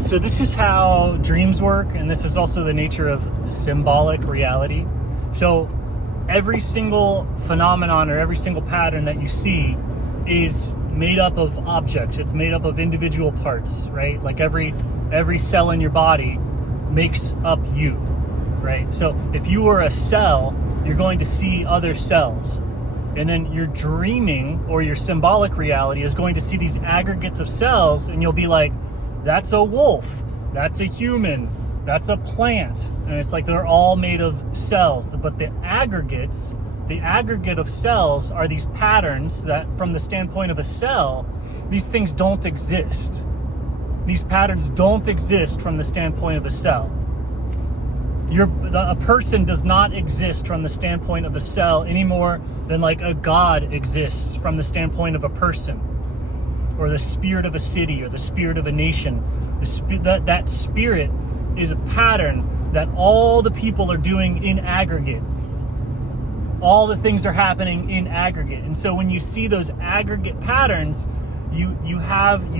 So this is how dreams work, and this is also the nature of symbolic reality. So every single phenomenon or every single pattern that you see is made up of objects. It's made up of individual parts, right? Like every cell in your body makes up you, right? So if you were a cell, you're going to see other cells. And then your dreaming or your symbolic reality is going to see these aggregates of cells, and you'll be like, that's a wolf, that's a human, that's a plant. And it's like they're all made of cells. But the aggregate of cells are these patterns that, from the standpoint of a cell, these things don't exist. These patterns don't exist from the standpoint of a cell. A person does not exist from the standpoint of a cell any more than like a god exists from the standpoint of a person, or the spirit of a city, or the spirit of a nation. That spirit is a pattern that all the people are doing in aggregate. All the things are happening in aggregate. And so when you see those aggregate patterns, you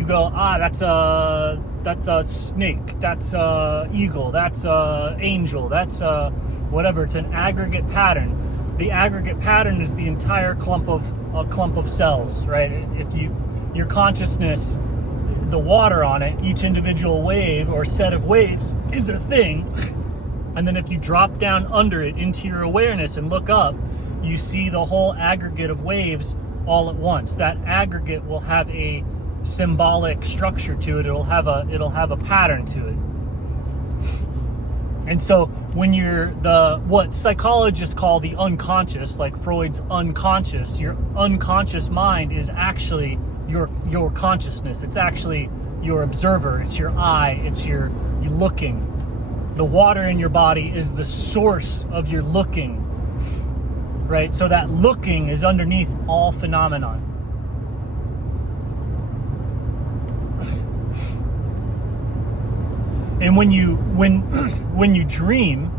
go, that's a snake, that's a eagle, that's a angel, that's a whatever. It's an aggregate pattern. The aggregate pattern is the entire clump of cells, right? If your consciousness, the water on it, each individual wave or set of waves is a thing. And then if you drop down under it into your awareness and look up, you see the whole aggregate of waves all at once. That aggregate will have a symbolic structure to it. It'll have a pattern to it. And so when you're what psychologists call the unconscious, like Freud's unconscious, your unconscious mind is actually your consciousness. It's actually your observer. It's your eye. It's your looking. The water in your body is the source of your looking, right? So that looking is underneath all phenomenon. And when you dream,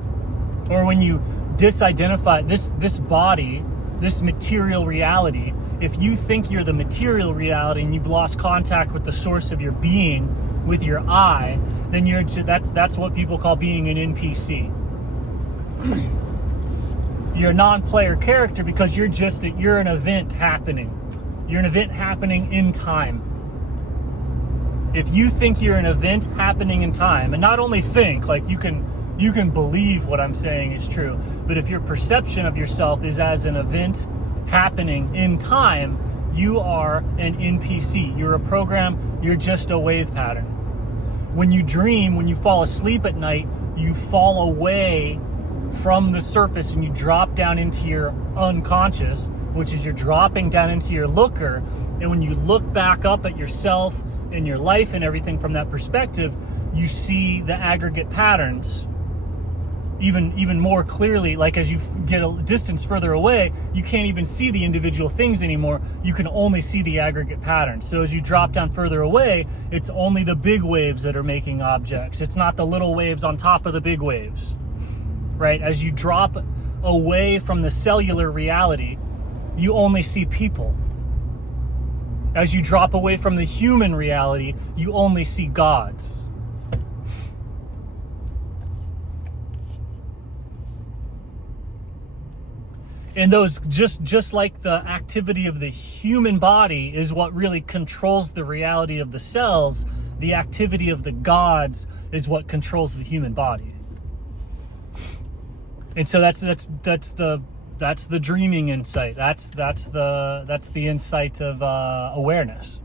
or when you disidentify this body, this material reality, if you think you're the material reality and you've lost contact with the source of your being, with your eye, then that's what people call being an NPC. You're a non-player character because you're an event happening. You're an event happening in time. If you think you're an event happening in time, and not only think, like you can believe what I'm saying is true, but if your perception of yourself is as an event happening in time, you are an NPC. You're a program. You're just a wave pattern. When you dream, when you fall asleep at night, you fall away from the surface and you drop down into your unconscious, which is you're dropping down into your looker. And when you look back up at yourself and your life and everything from that perspective, you see the aggregate patterns even more clearly. Like as you get a distance further away, you can't even see the individual things anymore. You can only see the aggregate patterns. So as you drop down further away, it's only the big waves that are making objects. It's not the little waves on top of the big waves, right? As you drop away from the cellular reality, you only see people. As you drop away from the human reality, you only see gods. And those, just like the activity of the human body is what really controls the reality of the cells, the activity of the gods is what controls the human body. And so that's the dreaming insight. That's the insight of awareness.